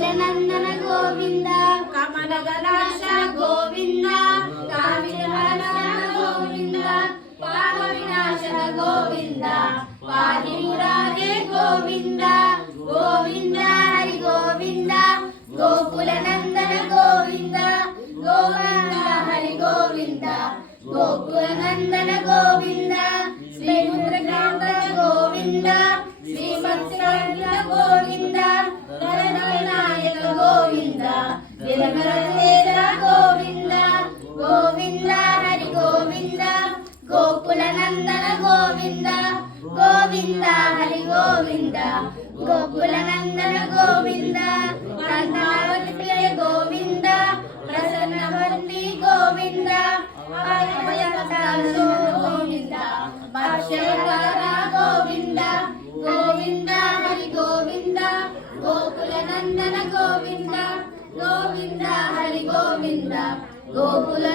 గోకులనందన గోవింద కమలగలాక్ష గోవింద కామినవన గోవింద పాప వినాశన గోవింద పాది మురారే గోవింద గోవింద హరి గోవింద గోకులనందన గోవింద గోవింద హరి గోవింద గోకులనందన గోవింద శ్రీముద్రకాంత గోవింద శ్రీమత్స్యాంత గోవింద గణనాయక గోవింద దినకరచేత గోవింద గోవింద హరి గోవింద గోకులనందన గోవింద గోవింద హరి గోవింద గోకులనందన గోవింద కర్ణావతి ప్రియ గోవింద ప్రసన్నవర్తి గోవింద గోవింద భక్ష్యవతార గోవింద గోవింద హరి గోవింద గోకులనందన గోవింద గోవింద హరి గోవింద గోకుల